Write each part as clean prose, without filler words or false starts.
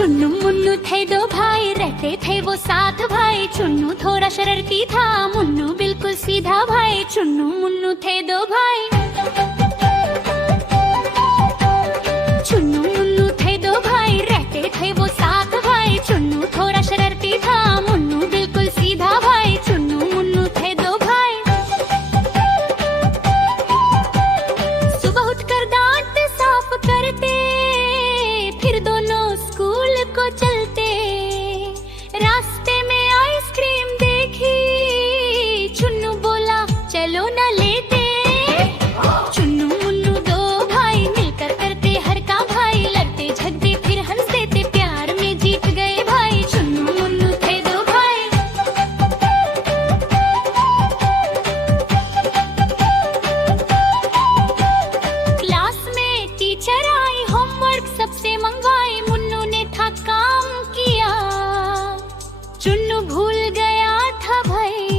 चुन्नू मुन्नू थे दो भाई, रहते थे वो साथ भाई। चुन्नू थोड़ा शरारती था, मुन्नू बिल्कुल सीधा भाई। चुन्नू मुन्नू थे दो भाई, चुन्नू मुन्नू थे दो भाई, रहते थे वो साथ भाई। चुन्नू थोड़ा शरारती था, मुन्नू बिल्कुल सीधा भाई। चुन्नू मुन्नू थे दो भाई। सुबह उठकर दांत साफ करते, फिर दोनों स्कूल को चलते। रास्ते में आइसक्रीम देखी, चुन्नू बोला चलो ना लेते। चुन्नू मुन्नू दो भाई, मिलकर करते हर काम भाई। लड़ते झगड़ते फिर हंसते थे, प्यार में जीत गए भाई। चुन्नू मुन्नू थे दो भाई। क्लास में टीचर आई, होमवर्क सबसे मंगवाई। मुन्नू ने था काम किया, चुन्नू भूल गया था भाई।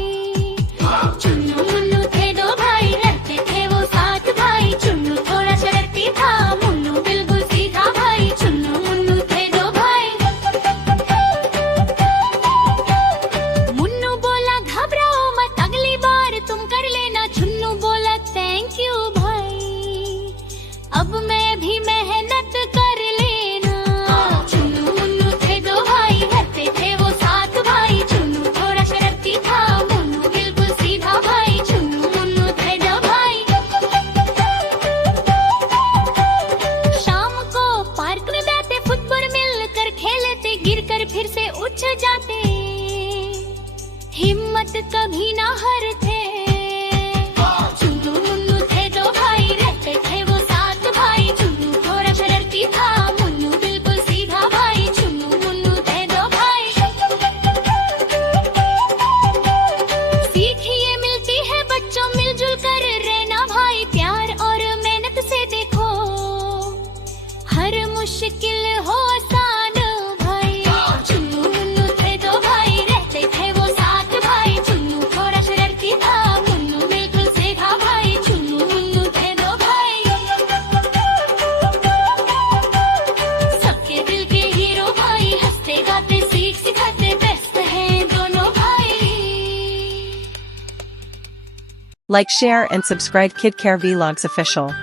चुन्नू मुन्नू थे दो भाई, लड़ते थे वो साथ भाई। चुन्नू थोड़ा शरारती था, मुन्नू बिल्कुल सीधा भाई। चुन्नू मुन्नू थे दो भाई। मुन्नू बोला घबराओ मत, अगली बार तुम कर लेना। चुन्नू बोला थैंक यू भाई, अब मैं भी मेहनत कर लेना। चुन्नू मुन्नू थे दो भाई, रहते थे वो साथ भाई। चुन्नू थोड़ा शरारती था, मुन्नू बिल्कुल सीधा भाई। चुन्नू मुन्नू थे दो भाई। शाम को पार्क में बैठे, फुटबॉल मिलकर खेलते। गिरकर फिर से उठ जाते, हिम्मत कभी ना हारते। चुन्नू मुन्नू थे दो भाई, रहते थे वो साथ भाई। चुन्नू थोड़ा शरारती था, मुन्नू बिल्कुल सीधा भाई। चुन्नू मुन्नू थे दो भाई। सीखिए मिलती है बच्चों, मिलजुल कर रहना भाई। प्यार और मेहनत से देखो, हर मुश्किल हो आसान भाई। चुन्नू मुन्नू थे दो भाई, रहते थे वो साथ भाई। चुन्नू थोड़ा शरारती था, मुन्नू बिल्कुल सीधा भाई। चुन्नू मुन्नू थे दो भाई। सबके दिल के हीरो भाई, हंसते गाते सीख सिखाते बेस्ट हैं दोनों भाई। Like, share and subscribe KidCare Vlogs Official.